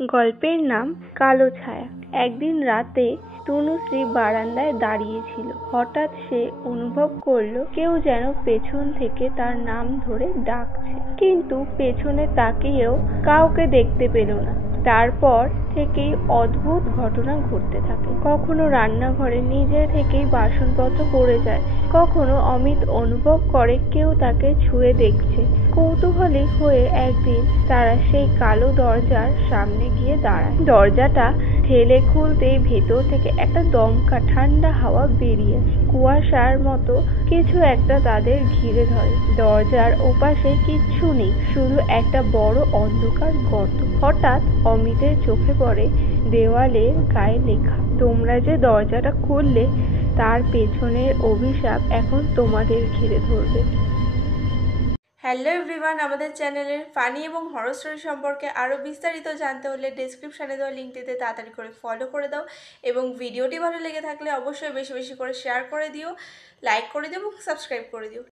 গল্পের নাম কালো ছায়া। একদিন রাতে তনুশ্রী বারান্দায় দাঁড়িয়েছিল। হঠাৎ সে অনুভব করলো কেউ যেন পেছন থেকে তার নাম ধরে ডাকছে, কিন্তু পেছনে তাকিয়েও কাউকে দেখতে পেল না। তারপর থেকেই অদ্ভুত ঘটনা ঘটতে থাকে। কখনো রান্নাঘরে নিজে থেকেই বাসনপত্র পড়ে যায়, কখনো অমিত অনুভব করে কেউ তাকে ছুঁয়ে দেখছে। কৌতূহলী হয়ে একদিন তারা সেই কালো দরজার সামনে গিয়ে দাঁড়ায়। দরজাটা ঠেলে খুলতেই ভেতর থেকে একটা দমকা ঠান্ডা হাওয়া বেরিয়ে আসে। কুয়াশার মতো কিছু একটা তাদের ঘিরে ধরে। দরজার ওপাশে কিচ্ছু নেই, শুধু একটা বড় অন্ধকার গর্ত। হঠাৎ অমিতের চোখে পড়ে দেওয়ালের গায়ে লেখা, তোমরা যে দরজাটা খুললে তার পেছনের অভিশাপ এখন তোমাদের ঘিরে ধরবে। হ্যালো এভরিওয়ান, আমাদের চ্যানেলের ফানি এবং হরর স্টোরি সম্পর্কে আরও বিস্তারিত জানতে হলে ডেসক্রিপশানে দেওয়া লিঙ্কটিতে তাড়াতাড়ি করে ফলো করে দাও এবং ভিডিওটি ভালো লেগে থাকলে অবশ্যই বেশি বেশি করে শেয়ার করে দিও, লাইক করে দিও এবং সাবস্ক্রাইব করে দিও।